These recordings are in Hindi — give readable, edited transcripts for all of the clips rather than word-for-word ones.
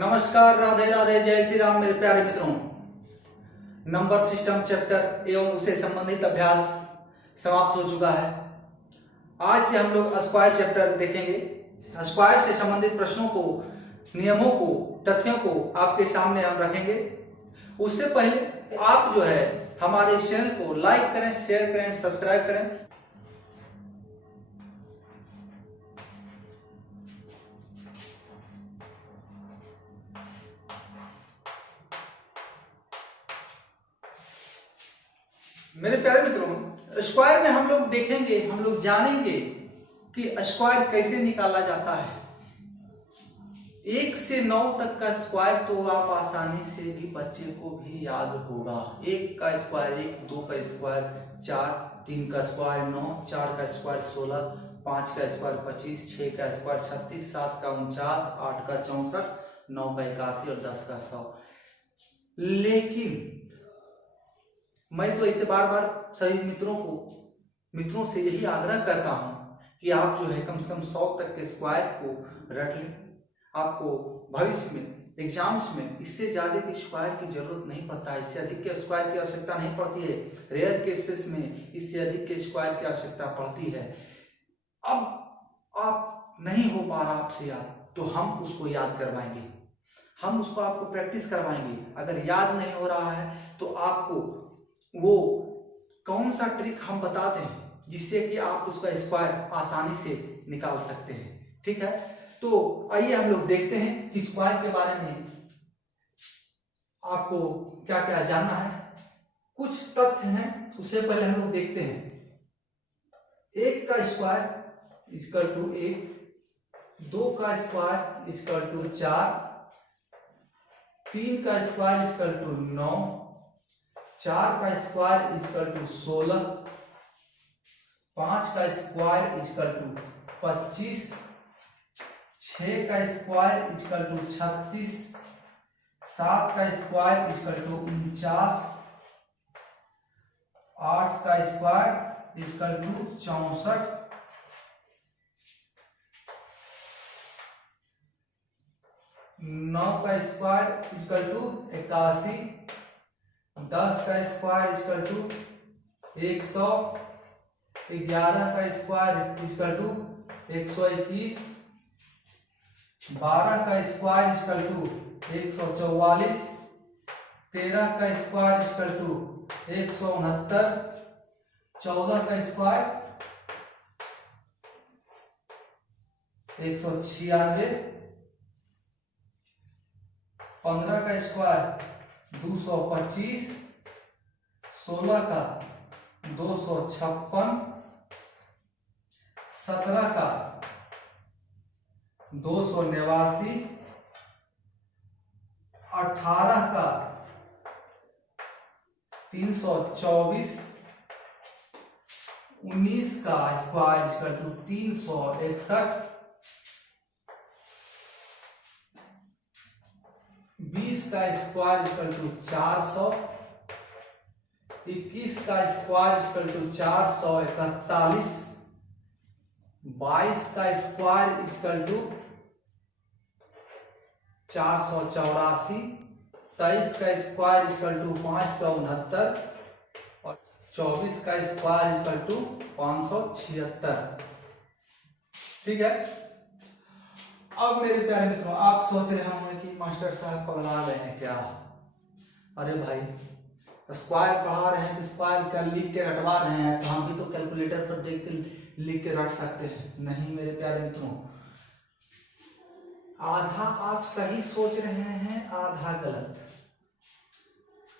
नमस्कार, राधे राधे, जय श्री राम मेरे प्यारे मित्रों। नंबर सिस्टम चैप्टर एवं उससे संबंधित अभ्यास समाप्त हो चुका है। आज से हम लोग स्क्वायर चैप्टर देखेंगे। स्क्वायर से संबंधित प्रश्नों को, नियमों को, तथ्यों को आपके सामने हम रखेंगे। उससे पहले आप जो है हमारे चैनल को लाइक करें, शेयर करें, सब्सक्राइब करें। मेरे प्यारे मित्रों, स्क्वायर में हम लोग देखेंगे, हम लोग जानेंगे कि स्क्वायर कैसे निकाला जाता है। 1 से 9 तक का स्क्वायर तो आप आसानी से भी बच्चे को भी याद होगा। 1 का स्क्वायर 1, 2 का स्क्वायर 4, 3 का स्क्वायर 9, 4 का स्क्वायर 16, 5 का स्क्वायर 25, 6 का स्क्वायर 36, 7 का 49, 8 का 64, 9 का 81 और 10 का 100। लेकिन मैं तो ऐसे बार बार सभी मित्रों से यही आग्रह करता हूं कि आप जो है कम से कम 100 तक के स्क्वायर को रट लें। आपको भविष्य में एग्जाम्स में इससे ज्यादा के स्क्वायर की जरूरत नहीं पड़ता है, इससे अधिक के स्क्वायर की आवश्यकता नहीं पड़ती है। रेयर केसेस में इससे अधिक के स्क्वायर की आवश्यकता पड़ती है। अब आप नहीं हो पा रहा आपसे याद, तो हम उसको याद करवाएंगे, हम उसको आपको प्रैक्टिस करवाएंगे। अगर याद नहीं हो रहा है तो आपको वो कौन सा ट्रिक हम बताते हैं जिससे कि आप उसका स्क्वायर आसानी से निकाल सकते हैं। ठीक है, तो आइए हम लोग देखते हैं कि स्क्वायर के बारे में आपको क्या क्या जानना है। कुछ तथ्य हैं, उससे पहले हम लोग देखते हैं। 1 का स्क्वायर इक्वल टू 1, 2 का स्क्वायर इक्वल टू 4, 3 का स्क्वायर इक्वल टू 9, 4 का स्क्वायर इक्वल टू 16, 5 का स्क्वायर इक्वल टू 25, 6 का स्क्वायर इक्वल टू 36, 7 का स्क्वायर इक्वल टू 49, 8 का स्क्वायर इक्वल टू 64, 9 का स्क्वायर इक्वल टू 81, 10 का स्क्वायर इक्वल टू 100, 11 का स्क्वायर इक्वल टू 121, 12 का स्क्वायर इक्वल टू 144, 13 का स्क्वायर इक्वल टू 169, 14 का स्क्वायर 196, 15 का स्क्वायर 225, 16 का 256, 17 का 289, 18 का 324, 19 का स्क्वायर इक्वल टू 361, 20 का स्क्वायर इक्वल टू 400, 21 का स्क्वायर इक्वल टू 441, 22 का स्क्वायर इक्वल टू 484, 23 का स्क्वायर इक्वल टू 569 और 24 का स्क्वायर इक्वल टू 576। ठीक है, अब मेरे प्यारे मित्रों, आप सोच रहे होंगे कि मास्टर साहब पढ़ा रहे हैं क्या। अरे भाई, स्क्वायर पढ़ा रहे हैं तो स्क्वायर का लिख के रटवा रहे हैं, तो हम भी तो कैलकुलेटर पर देख के लिख के रट सकते हैं। नहीं मेरे प्यारे मित्रों, आधा आप सही सोच रहे हैं, आधा गलत।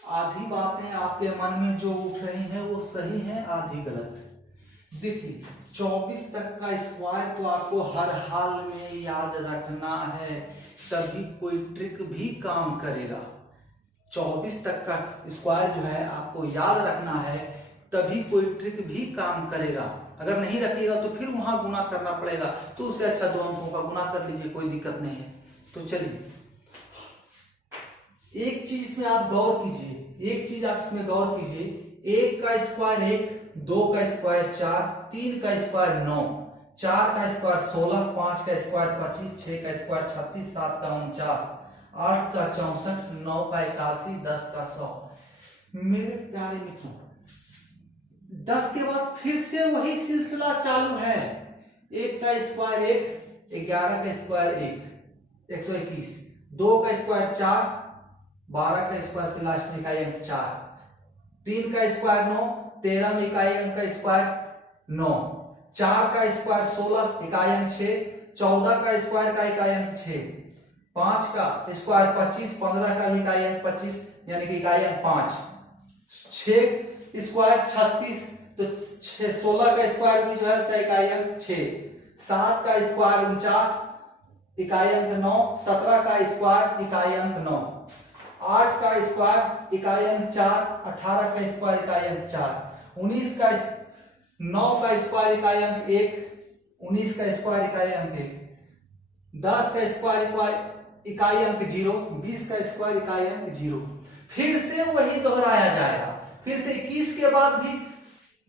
आधी बातें आपके मन में जो उठ रही हैं वो सही है, आधी गलत। देखिए, 24 तक का स्क्वायर तो आपको हर हाल में याद रखना है, तभी कोई ट्रिक भी काम करेगा। 24 तक का स्क्वायर जो है आपको याद रखना है, तभी कोई ट्रिक भी काम करेगा। अगर नहीं रखिएगा तो फिर वहां गुना करना पड़ेगा, तो उससे अच्छा 2 अंकों का गुना कर लीजिए, कोई दिक्कत नहीं है। तो चलिए, एक चीज में आप गौर कीजिए, 1 का स्क्वायर 1, 2 का स्क्वायर 4, 3 का स्क्वायर 9, 4 का स्क्वायर 16, 5 का स्क्वायर 25, 6 का स्क्वायर 36, 7 का 49, 8 का 64, 9 का 81, 10 का 100। मेरे प्यारे मित्रों, 10 के बाद फिर से वही सिलसिला चालू है। 1 का स्क्वायर 1, 11 का स्क्वायर 1, 121, 2 का स्क्वायर 4, 12 का स्क्वायर पे लास्ट में इकाई अंक 4, 3 का स्क्वायर 9, 13 में इकाई अंक का स्क्वायर 9, 4 का स्क्वायर 16, इकाई अंक 6, 14 का स्क्वायर का इकाई अंक 6, 5 का स्क्वायर 25, 15 का भी इकाई अंक 25 यानी कि इकाई अंक 5, 6 स्क्वायर 36, तो 16 का स्क्वायर भी जो है उसका इकाई अंक 6, 7 का स्क्वायर 49, इकाई अंक 9, 17 का स्क्वायर इकाई अंक 9, 8 का स्क्वायर इकाई अंक 4, 18 का स्क्वायर इकाई अंक 4, 19 का 9 का स्क्वायर इकाई अंक 1, 19 का स्क्वायर इकाई अंक 1, 10 का स्क्वायर इकाई अंक 0, 20 का स्क्वायर इकाई अंक 0। फिर से वही दोहराया जाएगा। फिर से 21 के बाद भी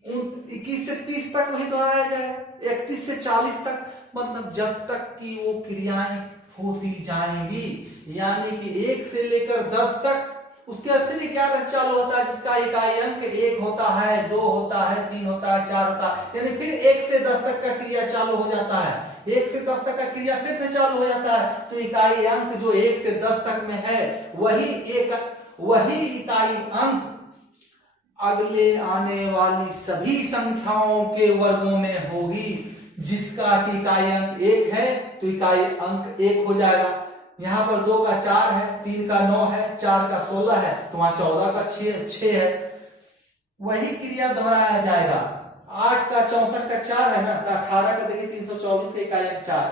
21 से 30 तक वही दोहराया जाएगा, 31 से 40 तक, मतलब जब तक कि वो क्रियाएं होती जाएंगी, यानी कि 1 से लेकर 10 तक। उसके बाद फिर 11 से चालू होता है जिसका इकाई अंक 1 होता है, 2 होता है, 3 होता है, 4 होता है, यानी फिर 1 से 10 तक का क्रिया चालू हो जाता है। 1 से 10 तक का क्रिया फिर से चालू हो जाता है, तो इकाई अंक जो 1 से 10 तक में है वही इकाई अंक अगले आने वाली सभी संख्याओं के वर्गों में होगी। जिसका कि इकाई अंक 1 है तो इकाई अंक 1 हो जाएगा। यहां पर 2 का 4 है, 3 का 9 है, 4 का 16 है, तो वहां 14 का 6 है। वही क्रिया दोहराया जाएगा। 8 का 64 का 4 है ना, तो 18 का देखिए 324 का इकाई अंक 4,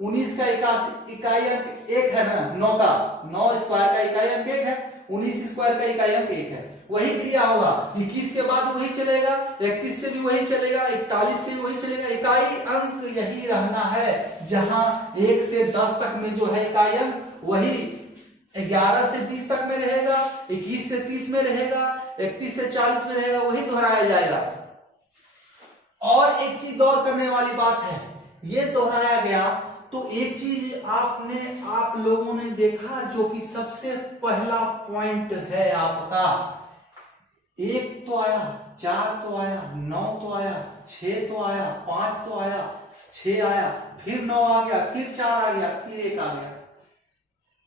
19 का इकाई अंक 1 है ना, 9 का 9 स्क्वायर का इकाई अंक 1 है, 19 स्क्वायर का इकाई अंक 1 है। वही क्रिया होगा। 21 के बाद वही चलेगा, 31 से भी वही चलेगा, 41 से भी वही चलेगा। इकाई अंक यही रहना है, जहां 1 से 10 तक में जो है इकाई अंक वही 11 से 20 तक में रहेगा, 21 से 30 में रहेगा, 31 से 40 में रहेगा, वही दोहराया जाएगा। और एक चीज गौर करने वाली बात है, ये दोहराया गया तो एक चीज आप लोगों ने देखा, जो कि सबसे पहला पॉइंट है आपका, 1 तो आया, 4 तो आया, 9 तो आया, 6 तो आया, 5 तो आया, 6 आया, फिर 9 आ गया, फिर 4 आ गया, फिर 1 आ गया।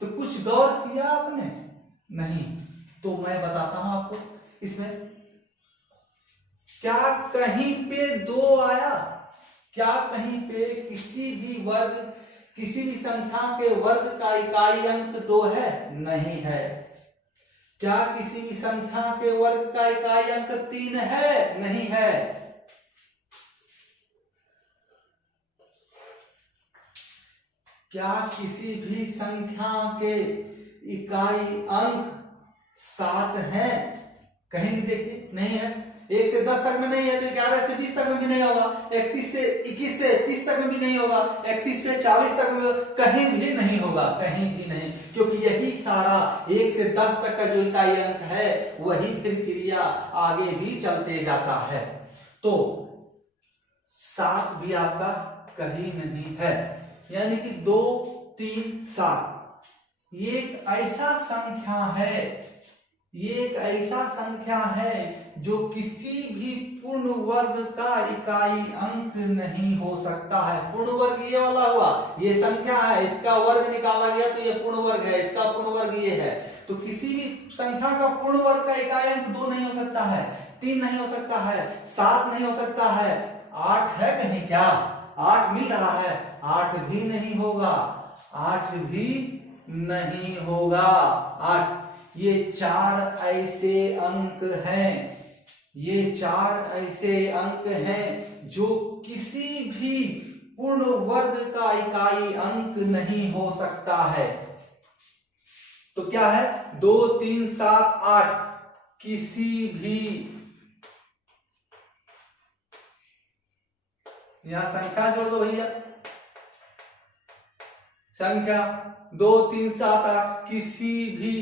तो कुछ गौर किया आपने? नहीं। तो मैं बताता हूं आपको, इसमें क्या कहीं पे 2 आया? क्या कहीं पे किसी भी संख्या के वर्ग का इकाई अंक 2 है? नहीं है। क्या किसी भी संख्या के वर्ग का इकाई अंक 3 है? नहीं है। क्या किसी भी संख्या के इकाई अंक 7 है? कहीं भी देखिए नहीं है। 1 से 10 तक में नहीं है, तो 11 से 20 तक में भी नहीं होगा, 21 से 30 तक में भी नहीं होगा, 31 से 40 तक में कहीं भी नहीं होगा, कहीं भी नहीं, क्योंकि यही सारा 1 से 10 तक का जो इकाई अंक है वही फिर क्रिया आगे भी चलते जाता है। तो 7 भी आपका कहीं नहीं है, यानी कि 2 3 7 ये एक ऐसा संख्या है, ये एक ऐसा संख्या है जो किसी भी पूर्ण वर्ग का इकाई अंक नहीं हो सकता है। पूर्ण वर्ग ये वाला हुआ, ये संख्या है, इसका वर्ग निकाला गया तो ये पूर्ण वर्ग है, इसका पूर्ण वर्ग ये है। तो किसी भी संख्या का पूर्ण वर्ग का इकाई अंक 2 नहीं हो सकता है, 3 नहीं हो सकता है, 7 नहीं हो सकता है, 8 है कहीं? क्या 8 मिल रहा है? 8 भी नहीं होगा, 8 भी नहीं होगा। 8 ये 4 ऐसे अंक हैं, ये 4 ऐसे अंक हैं जो किसी भी पूर्ण वर्ग का इकाई अंक नहीं हो सकता है। तो क्या है? 2 3 7 8 किसी भी, यहां संख्या जोड़ दो भैया, संख्या 2 3 7 8 किसी भी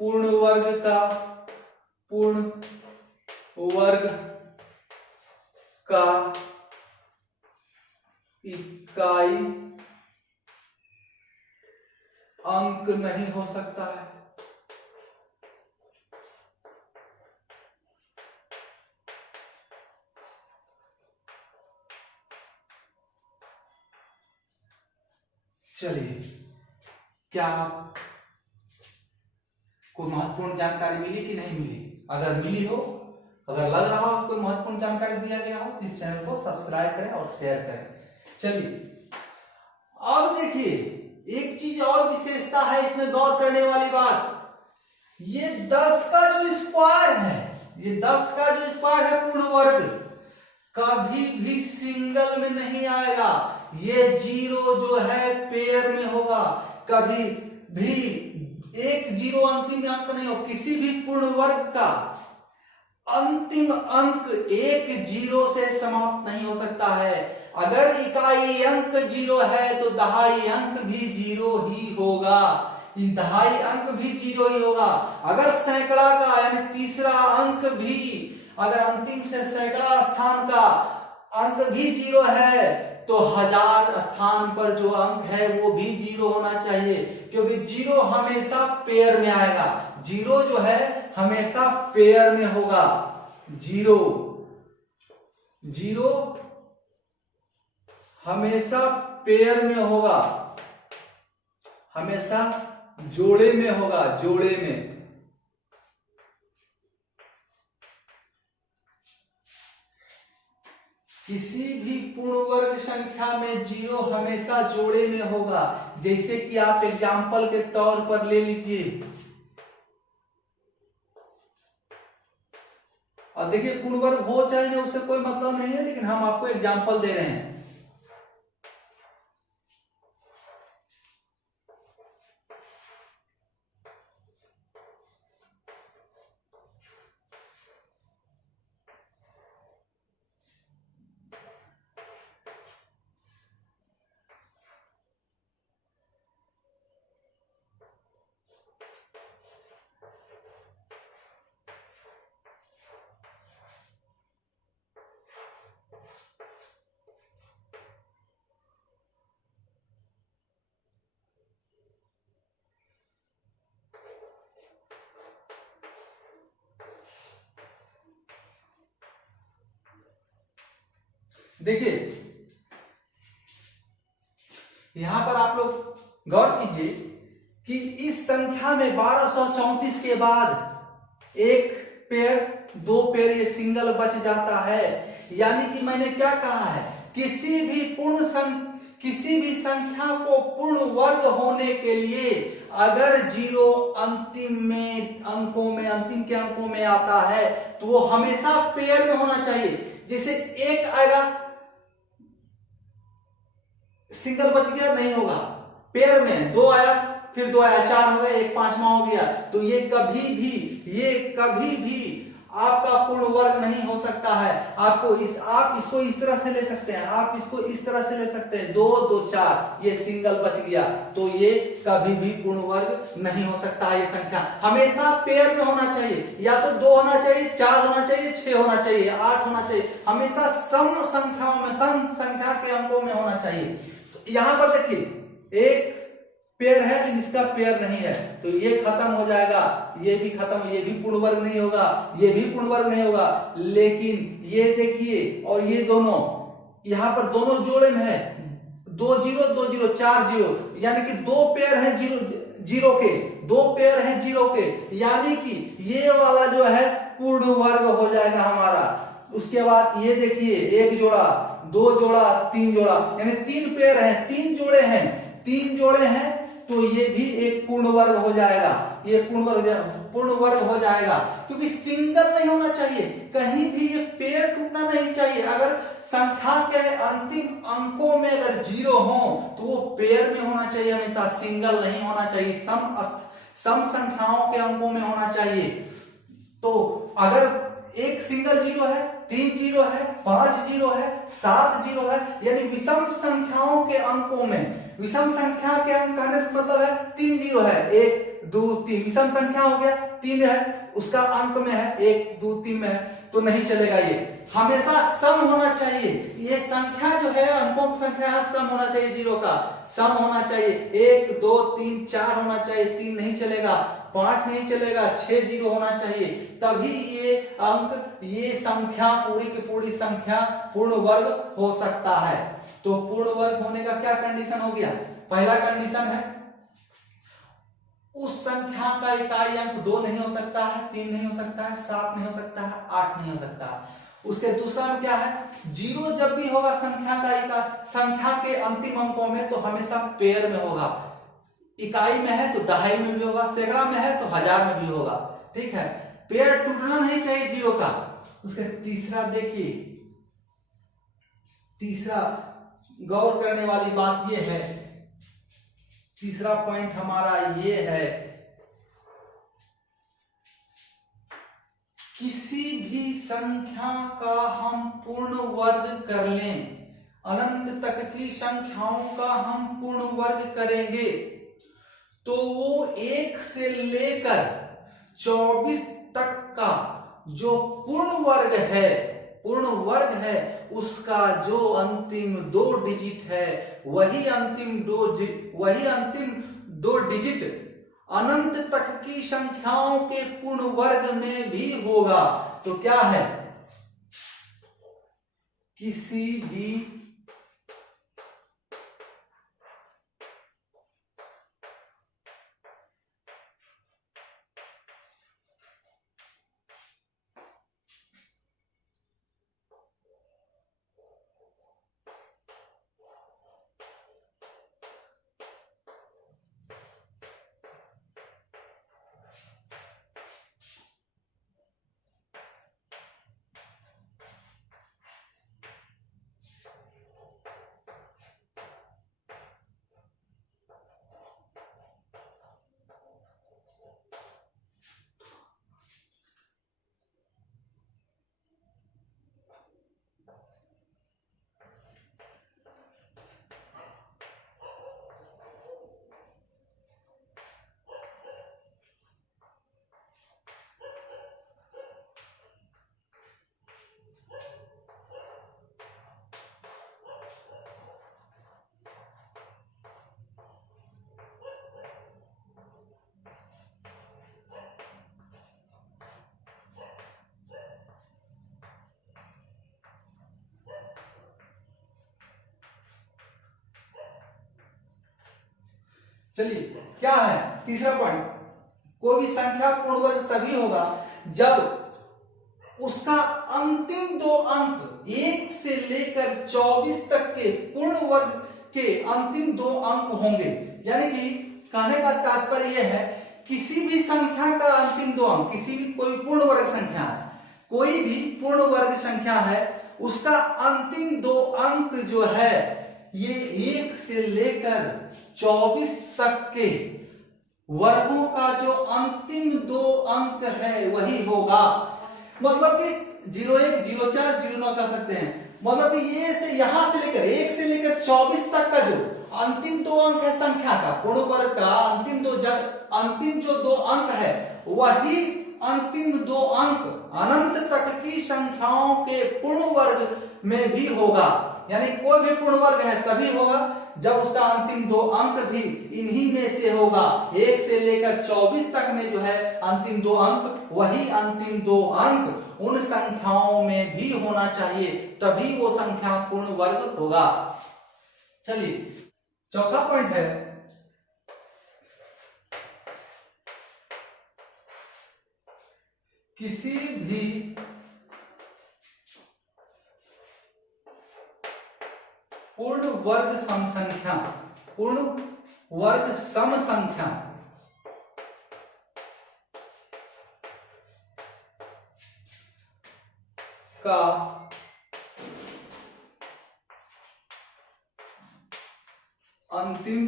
पूर्ण वर्ग का इकाई अंक नहीं हो सकता है। चलिए, क्या कोई महत्वपूर्ण जानकारी मिली कि नहीं मिली? अगर मिली हो, अगर लग रहा हो कोई महत्वपूर्ण जानकारी दिया गया हो, इस चैनल को सब्सक्राइब करें और शेयर करें। चलिए, अब देखिए, एक चीज और विशेषता है इसमें गौर करने वाली बात, ये 10 का जो स्क्वायर है, ये 10 का जो स्क्वायर है पूर्ण वर्ग, कभी भी सिंगल में नहीं आएगा। ये 0 जो है पेयर में होगा। कभी भी एक 0 अंतिम अंक नहीं हो। किसी भी पूर्ण वर्ग का अंतिम अंक एक 0 से समाप्त नहीं हो सकता है। अगर इकाई अंक 0 है तो दहाई अंक भी 0 ही होगा। दहाई अंक भी 0 ही होगा। अगर सैकड़ा का यानी तीसरा अंक भी, अगर अंतिम से सैकड़ा स्थान का अंक भी 0 है तो हजार स्थान पर जो अंक है वो भी 0 होना चाहिए, क्योंकि 0 हमेशा पेयर में आएगा। 0 जो है हमेशा पेयर में होगा। 0 हमेशा पेयर में होगा, हमेशा जोड़े में होगा, जोड़े में। किसी भी पूर्ण वर्ग संख्या में 0 हमेशा जोड़े में होगा। जैसे कि आप एग्जाम्पल के तौर पर ले लीजिए, और देखिए पूर्ण वर्ग हो चाहे नहीं उससे कोई मतलब नहीं है, लेकिन हम आपको एग्जाम्पल दे रहे हैं। देखिए, यहां पर आप लोग गौर कीजिए कि इस संख्या में 1234 के बाद एक पेयर, 2 पेयर ये सिंगल बच जाता है। यानी कि मैंने क्या कहा है, किसी भी संख्या को पूर्ण वर्ग होने के लिए अगर 0 अंतिम में अंकों में, अंतिम के अंकों में आता है तो वो हमेशा पेयर में होना चाहिए। जैसे 1 आएगा, सिंगल बच गया, नहीं होगा, पेयर में। 2 आया, फिर 2 आया, 4 हो गया, एक 5वां हो गया, तो ये कभी भी आपका पूर्ण वर्ग नहीं हो सकता है। आप इसको इस तरह से ले सकते हैं, आप इसको इस तरह से ले सकते हैं, 2 2 4, ये सिंगल बच गया, तो ये कभी भी पूर्ण वर्ग नहीं हो सकता है। ये संख्या हमेशा पेयर में होना चाहिए, या तो 2 होना चाहिए, 4 होना चाहिए, 6 होना चाहिए, 8 होना चाहिए, हमेशा सम संख्याओं में, सम संख्या के अंकों में होना चाहिए। यहां पर देखिए, एक पेयर है लेकिन इसका पेयर नहीं है, तो ये खत्म हो जाएगा, ये भी खत्म, ये भी पूर्ण वर्ग नहीं होगा, ये भी पूर्ण वर्ग नहीं होगा। लेकिन ये देखिए, और ये दोनों यहां पर दोनों जोड़े में है, 2 0 2 0 4 0, यानी कि 2 पेयर है 0 के, 2 पेयर है 0 के, यानी कि ये वाला जो है पूर्ण वर्ग हो जाएगा हमारा। उसके बाद ये देखिए, 1 जोड़ा, 2 जोड़ा, 3 जोड़ा, यानी 3 पेयर है, 3 जोड़े हैं, तो ये भी एक पूर्ण वर्ग हो जाएगा। ये पूर्ण वर्ग हो जाएगा, क्योंकि सिंगल नहीं होना चाहिए, कहीं भी ये पेयर टूटना नहीं चाहिए। अगर संख्या के अंतिम अंकों में अगर 0 हो तो वो पेयर में होना चाहिए, हमेशा सिंगल नहीं होना चाहिए, सम संख्याओं के अंकों में होना चाहिए। तो अगर एक सिंगल 0 है, 3 0 है, 5 0 है, 7 0 है, यानी विषम संख्याओं के अंकों में, विषम संख्या के अंक कहने से मतलब है 3 0 है, 1 2 3, विषम संख्या हो गया, 3 है उसका अंक में है, 1 2 3 में है, तो नहीं चलेगा। ये हमेशा सम होना चाहिए। ये संख्या जो है, अंकों की संख्या है, सम होना चाहिए, जीरो का सम होना चाहिए। 1 2 3 4 होना चाहिए, 3 नहीं चलेगा, 5 नहीं चलेगा, 6 जीरो होना चाहिए, तभी ये अंक, ये संख्या पूरी की पूरी संख्या पूर्ण वर्ग हो सकता है। तो पूर्ण वर्ग होने का क्या कंडीशन हो गया? पहला कंडीशन है उस संख्या का इकाई अंक 2 नहीं हो सकता है, 3 नहीं हो सकता है, 7 नहीं हो सकता है, 8 नहीं हो सकता है। उसके दूसरा में क्या है? जीरो जब भी होगा संख्या का संख्या के अंतिम अंकों में, तो हमेशा पेयर में होगा। इकाई में है तो दहाई में भी होगा, सैकड़ा में है तो हजार में भी होगा। ठीक है, पेयर टूटना नहीं चाहिए जीरो का। उसके तीसरा देखिए, तीसरा गौर करने वाली बात यह है, तीसरा पॉइंट हमारा ये है, किसी भी संख्या का हम पूर्ण वर्ग कर लें, अनंत तक की संख्याओं का हम पूर्ण वर्ग करेंगे, तो वो 1 से लेकर 24 तक का जो पूर्ण वर्ग है, उसका जो अंतिम 2 डिजिट है, वही अंतिम दो डिजिट अनंत तक की संख्याओं के पूर्ण वर्ग में भी होगा। तो क्या है? किसी भी चलिए क्या है तीसरा पॉइंट, कोई भी संख्या पूर्ण वर्ग तभी होगा जब उसका अंतिम 2 अंक 1 से लेकर 24 तक के पूर्ण वर्ग के अंतिम 2 अंक होंगे। यानी कि कहने का तात्पर्य यह है, किसी भी संख्या का अंतिम 2 अंक, किसी भी कोई पूर्ण वर्ग संख्या है, कोई भी पूर्ण वर्ग संख्या है, उसका अंतिम 2 अंक जो है, ये 1 से लेकर 24 तक के वर्गों का जो अंतिम 2 अंक है वही होगा। मतलब कि 01, 04, 09 कर सकते हैं। मतलब कि ये से यहां से लेकर 1 से लेकर 24 तक का जो अंतिम 2 अंक है संख्या का, पूर्ण वर्ग का अंतिम जो 2 अंक है, वही अंतिम 2 अंक अनंत तक की संख्याओं के पूर्ण वर्ग में भी होगा। यानी कोई भी पूर्ण वर्ग है तभी होगा जब उसका अंतिम 2 अंक भी इन्हीं में से होगा। 1 से लेकर 24 तक में जो है अंतिम 2 अंक, वही अंतिम 2 अंक उन संख्याओं में भी होना चाहिए, तभी वो संख्या पूर्ण वर्ग होगा। चलिए चौथा पॉइंट है, किसी भी पूर्ण वर्ग सम संख्या, पूर्ण वर्ग सम संख्या का अंतिम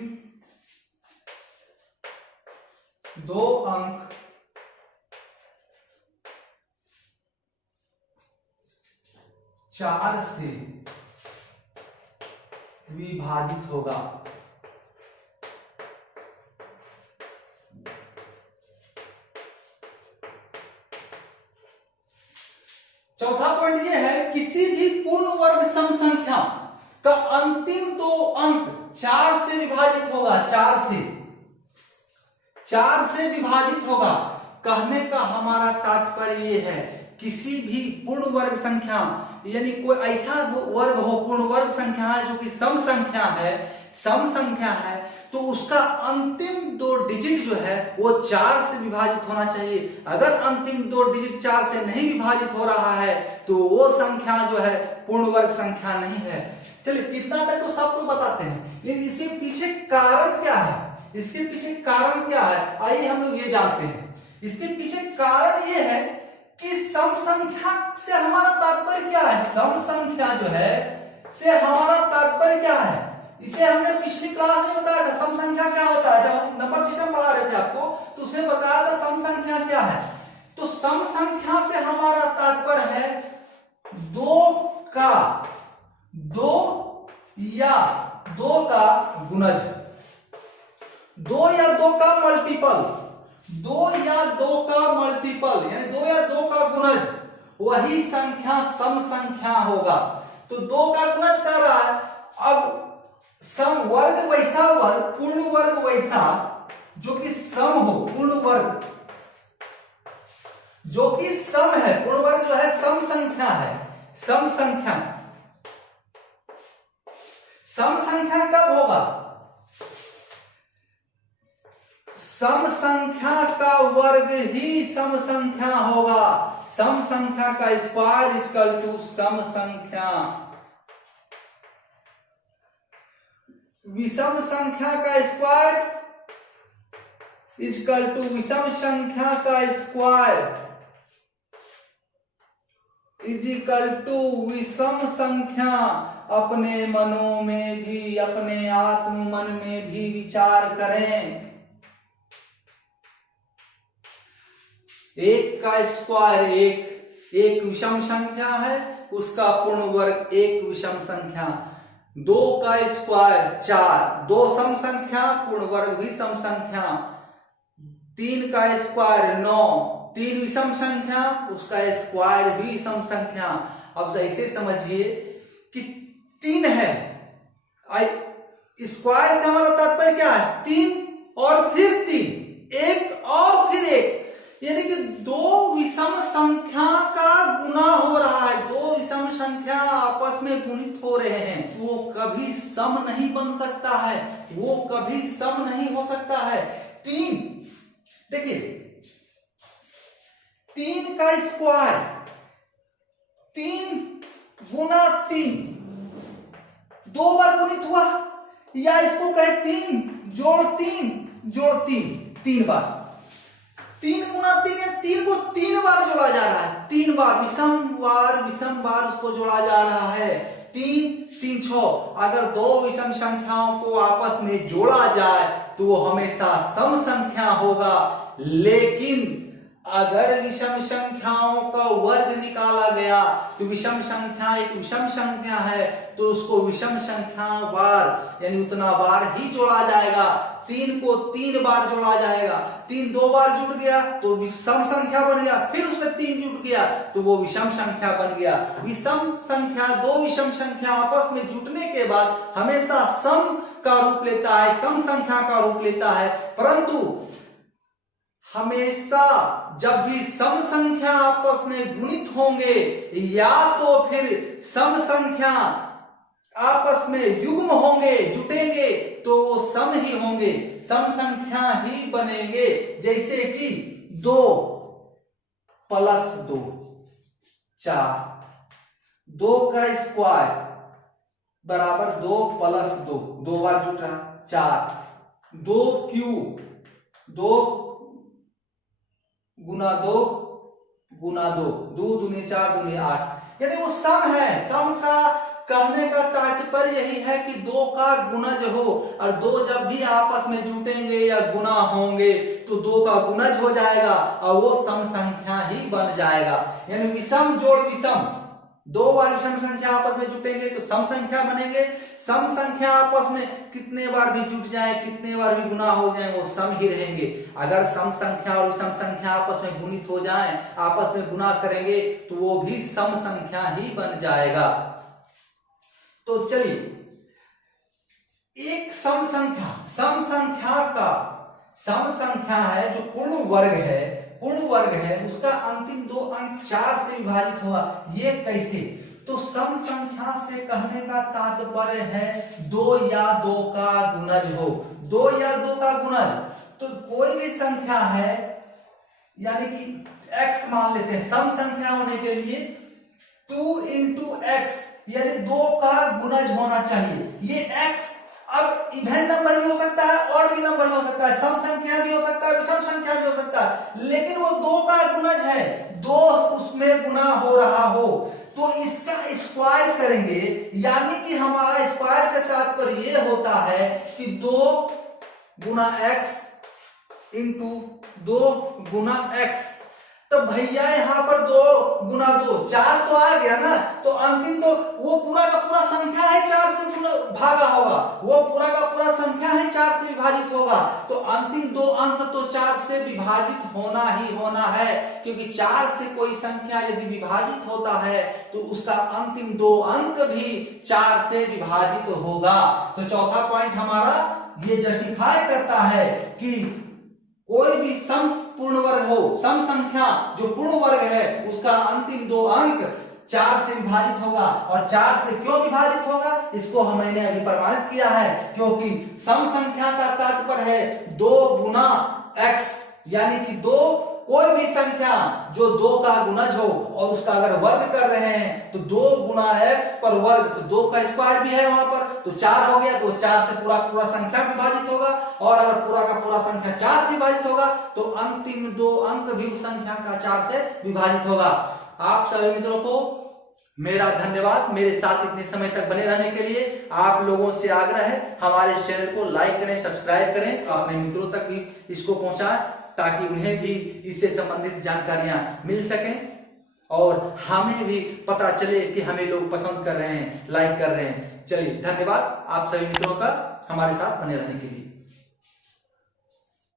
2 अंक 4 से विभाजित होगा। चौथा पॉइंट ये है, किसी भी पूर्ण वर्ग सम संख्या का अंतिम दो अंक 4 से विभाजित होगा। 4 से विभाजित होगा। कहने का हमारा तात्पर्य ये है, किसी भी पूर्ण वर्ग संख्या, यानी कोई ऐसा वर्ग हो, पूर्ण वर्ग संख्या है जो कि सम संख्या है, तो उसका अंतिम 2 डिजिट जो है वो 4 से विभाजित होना चाहिए। अगर अंतिम 2 डिजिट 4 से नहीं विभाजित हो रहा है तो वो संख्या जो है पूर्ण वर्ग संख्या नहीं है। चलिए इतना तक तो सबको बताते हैं, लेकिन इसके पीछे कारण क्या है? इसके पीछे कारण क्या है, आइए हम लोग ये जानते हैं। इसके पीछे कारण ये है कि सम संख्या से हमारा तात्पर्य क्या है? सम संख्या जो है से हमारा तात्पर्य क्या है? इसे हमने पिछली क्लास में बताया था, सम संख्या क्या होता है। जब हम नंबर सिस्टम पढ़ा रहे थे आपको, तो उसमें बताया था सम संख्या क्या है। तो सम संख्या से हमारा तात्पर्य है 2 या 2 का गुणज, 2 या 2 का मल्टीपल, 2 या 2 का मल्टीपल, यानी 2 या 2 का गुणज, वही संख्या सम संख्या होगा। तो 2 का गुणज कर रहा है। अब सम वर्ग वैसा वर्ग, पूर्ण वर्ग वैसा जो कि सम हो, पूर्ण वर्ग जो कि सम है, पूर्ण वर्ग जो है सम संख्या है। सम संख्या कब होगा? सम संख्या का वर्ग ही सम संख्या होगा। सम संख्या का स्क्वायर इक्वल टू सम संख्या, विषम संख्या का स्क्वायर इक्वल टू विषम संख्या का स्क्वायर इक्वल टू विषम संख्या। अपने मनों में भी, अपने आत्म मन में भी विचार करें। 1 का स्क्वायर एक विषम संख्या है, उसका पूर्ण वर्ग 1 विषम संख्या। 2 का स्क्वायर 4, 2 सम संख्या, पूर्ण वर्ग भी सम संख्या। 3 का स्क्वायर 9, 3 विषम संख्या, उसका स्क्वायर भी सम संख्या। अब ऐसे समझिए कि 3 है, स्क्वायर से हमारा तात्पर्य क्या है? 3 और फिर 3, 1 और फिर 1, यानी कि 2 विषम संख्या का गुना हो रहा है। 2 विषम संख्या आपस में गुणित हो रहे हैं, वो कभी सम नहीं बन सकता है, वो कभी सम नहीं हो सकता है। 3 देखिए, 3 का स्क्वायर 3 गुना 3, 2 बार गुणित हुआ, या इसको कहे 3 जोड़ 3 जोड़ 3, 3 बार। 3 गुना 3 है, 3 को 3 बार जोड़ा जा रहा है, 3 बार विषम बार उसको जोड़ा जा रहा है। 3 3 6, अगर 2 विषम संख्याओं को आपस में जोड़ा जाए तो वो हमेशा सम संख्या होगा। लेकिन अगर विषम संख्याओं का वर्ग निकाला गया तो विषम संख्या एक विषम संख्या है, तो उसको विषम संख्या बार यानी उतना बार ही जोड़ा जाएगा। 3 को 3 बार जोड़ा जाएगा, 3 2 बार जुड़ गया तो विषम संख्या बन गया, फिर उसमें 3 जुड़ गया तो वो विषम संख्या बन गया। विषम संख्या, 2 विषम संख्या आपस में जुटने के बाद हमेशा सम का रूप लेता है, सम संख्या का रूप लेता है। परंतु हमेशा जब भी सम संख्या आपस में गुणित होंगे या तो फिर सम संख्या आपस में युग्म होंगे, जुटेंगे, तो वो सम ही होंगे, सम संख्या ही बनेंगे। जैसे कि 2 + 2 4, 2 का स्क्वायर बराबर 2 + 2, 2 बार जुट रहा 4, 2 क्यूब 2 गुना 2 गुना 2, 2 दूनी 4 दूनी 8, यानी वो सम है। सम का कहने का तात्पर्य यही है कि 2 का गुणज हो, और 2 जब भी आपस में जुटेंगे या गुना होंगे तो 2 का गुणज हो जाएगा और वो सम संख्या ही बन जाएगा। यानी विषम जोड़ विषम, दो वाली सम संख्या आपस में जुटेंगे तो सम संख्या बनेंगे। सम संख्या आपस में कितने बार भी जुट जाए, कितने बार भी गुना हो जाए, वो सम ही रहेंगे। अगर सम संख्या और विषम संख्या आपस में गुणित हो जाए, आपस में गुना करेंगे तो वो भी सम संख्या ही बन जाएगा। तो चलिए, एक सम संख्या है जो पूर्ण वर्ग है, उसका अंतिम दो अंक 4 से विभाजित हुआ। ये कैसे? तो सम संख्या से कहने का तात्पर्य है 2 या 2 का गुणज हो। 2 या 2 का गुणज, तो कोई भी संख्या है, यानी कि x मान लेते हैं, सम संख्या होने के लिए 2 into x यानी 2 का गुणज होना चाहिए। ये x अब इवन नंबर भी हो सकता है, ऑड भी नंबर हो सकता है, सम संख्या भी हो सकता है, विषम संख्या भी हो सकता है, लेकिन वो 2 का गुणज है, 2 उसमें गुना हो रहा हो, तो इसका स्क्वायर करेंगे। यानी कि हमारा स्क्वायर से तात्पर्य ये होता है कि 2 गुना x इंटू 2 गुना x। तो भैया यहाँ पर 2 गुना 2 4 तो आ गया ना, तो अंतिम तो वो पूरा का पूरा संख्या है 4 से भागा होगा, वो पूरा का पूरा संख्या है 4 से विभाजित होगा, तो अंतिम 2 अंक तो 4 से विभाजित होना ही होना है, क्योंकि 4 से कोई संख्या यदि विभाजित होता है तो उसका अंतिम 2 अंक भी 4 से विभाजित होगा। तो चौथा पॉइंट हमारा ये जस्टिफाई करता है कि कोई भी सम पूर्ण वर्ग हो, सम संख्या जो पूर्ण वर्ग है, उसका अंतिम 2 अंक 4 से विभाजित होगा। और 4 से क्यों विभाजित होगा, इसको हमने अभी प्रमाणित किया है, क्योंकि सम संख्या का तात्पर्य है 2 गुना x, यानी कि 2 कोई भी संख्या जो 2 का गुणज हो और उसका अगर वर्ग कर रहे हैं तो 2 गुना x पर वर्ग, तो 2 का स्क्वायर भी है वहां पर, तो 4 हो गया, तो 4 से पूरा पूरा संख्या विभाजित होगा। और अगर पूरा का पूरा संख्या 4 से विभाजित होगा तो अंतिम 2 अंक भी उस संख्या का 4 से विभाजित होगा। आप सभी मित्रों को मेरा धन्यवाद, मेरे साथ इतने समय तक बने रहने के लिए। आप लोगों से आग्रह है, हमारे चैनल को लाइक करें, सब्सक्राइब करें, अपने मित्रों तक भी इसको पहुंचाएं, ताकि उन्हें भी इससे संबंधित जानकारियां मिल सकें और हमें भी पता चले कि हमें लोग पसंद कर रहे हैं, लाइक कर रहे हैं। चलिए, धन्यवाद आप सभी मित्रों का हमारे साथ बने रहने के लिए।